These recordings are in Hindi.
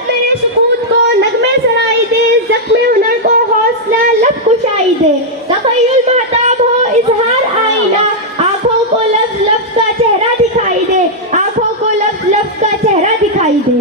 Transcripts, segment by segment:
लब मेरे सुकून को नगमे सराई दे, जख्मे हुनर को हौसला लब कुशाई दे। तखय्युल महताब हो इजहार आईना, आंखों को लफ्ज लफ्ज का चेहरा दिखाई दे, आंखों को लफ्ज लफ्ज का चेहरा दिखाई दे।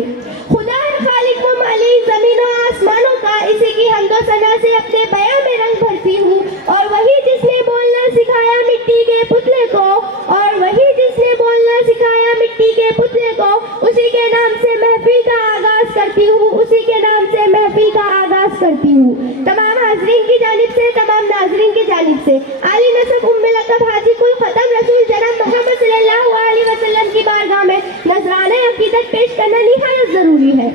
खुदा है खालिक व मालिक जमीनों आसमानों का, इसी की हम्दो सना से अपने बयां में रंग भरती हूँ। और वही जिसने बोलना सिखाया मिट्टी के पुतले को, और वही जिसने बोलना सिखाया मिट्टी के पुतले को, उसी के नाम से महफिल का आगाज करती हूँ, उसी के नाम से महफिल का आगाज करती हूँ। तमाम हाज़रीन की जानिब से, तमाम नाज़रीन की जानिब से आली नसब उम्मे लक़ब हाजी कुल ख़त्म रसूल जनाब मोहम्मद सल्लल्लाहु अलैहि वसल्लम की बारगाह में नज़राने अक़ीदत पेश करना निहायत ज़रूरी है।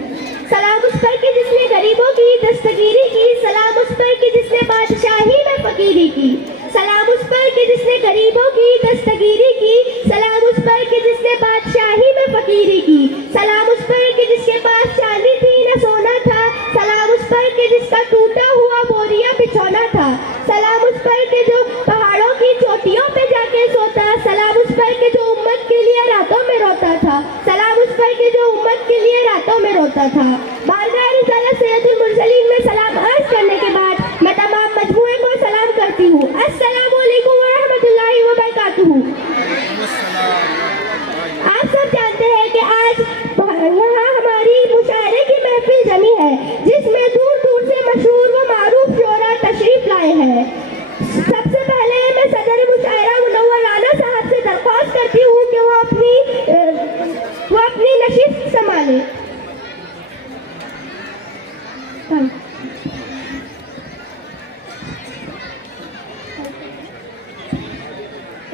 सलाम उस पर कि जिसने गरीबों की दस्तगीरी की, सलाम उस पर कि जिसने बादशाही में फ़कीरी की, सलाम उस पर कि जिसने गरीबों की दस्तगीरी की, सलाम उस पर कि जिसने बादशाही में फ़कीरी की, सलाम उस पर कि जिसके पास चांदी थी न सोना था, सलाम उस पर कि जिसका टूटा हुआ बोरिया बिछौना था, सलाम उस पर कि जो पहाड़ों की चोटियों पे जाके सोता, सलाम उस पर कि जो उम्मत के लिए रातों में रोता था, सलाम उस पर कि जो उम्मत के लिए रातों में रोता था। बारगाह रिसालत सैयदुल मुरसलीन में सलाम अर्ज करने के बाद मैं तमाम मजमूए को सलाम करती हूँ। अस्सलामु अलैकुम व रहमतुल्लाहि व बरकातुहू। आप सब जानते हैं कि आज यहाँ हमारी मुशायरे की महफिल जमी है, जिसमें दूर दूर से मशहूर व मारूफ शोरा तशरीफ लाए हैं। सबसे पहले मैं सदर मुशायरा मुनव्वर राना साहब से दरख्वास्त करती हूँ कि वो अपनी नशिस्त संभालें।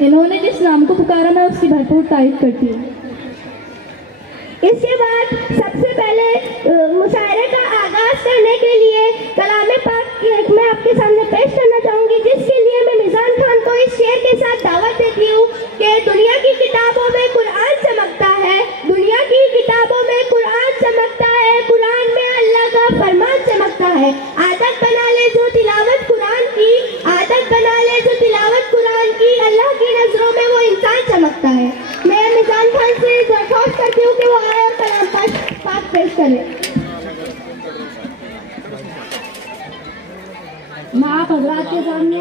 इन्होंने जिस नाम को पुकारा मैं उसकी भरपूर तारीफ करती हूँ। इसके बाद सबसे पहले मुशायरे का आगाज करने के लिए कलाम पाक मैं आपके सामने पेश करना चाहूँगी, जिसके लिए मैं मिजान खान को इस शेर के साथ दावत देती हूँ कि दुनिया की किताबों में कुरान चमकता है, दुनिया की किताबों में कुरान चमकता है, कुरान में अल्लाह का फरमान चमकता है। आदत बना ले जो तिलावत कुरान की, आदत बना ले जो तिलावत कुरान की, अल्लाह की नजरों में वो इंसान चमकता है। मैं मिजान खान से दरख्वास्त करती हूँ कि वो आए और कलाम पाक पेश करें। मैं आप हजरात के सामने